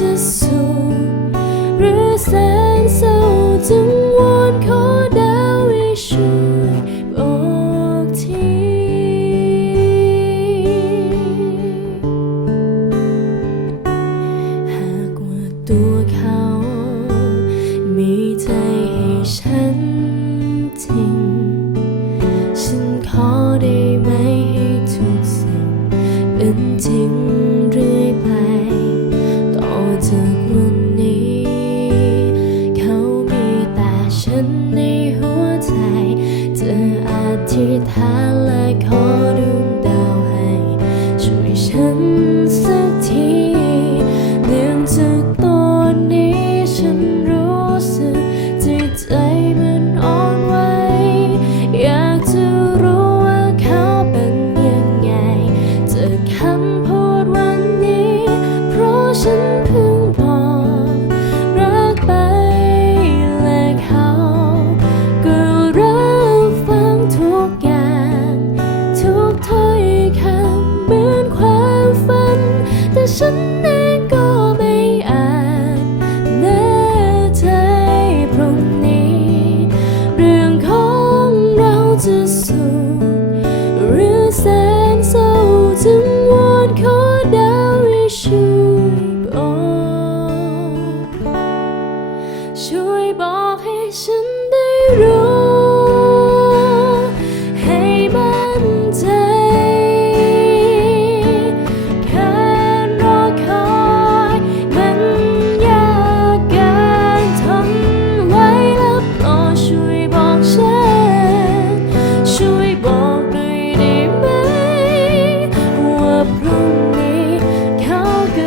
to ทานและข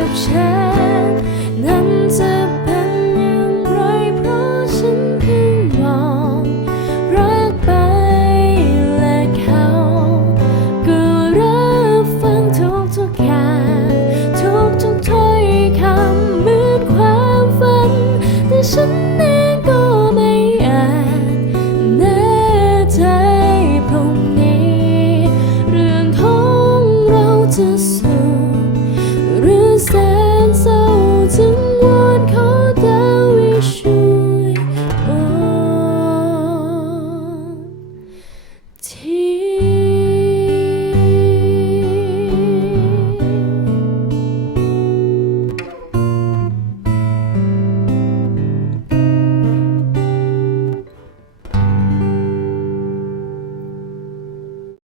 ับฉัน นั้นจะเป็นอย่างไรเพราะฉันเพิ่งมอง รักไปและเขา ก็รับฟังทุกทุกอย่างทุกทุกถ้อยคำเหมือนความฝัน แต่ฉันเองก็ไม่อาจแนใจพรุ่งนี้ เรื่องของเราจะ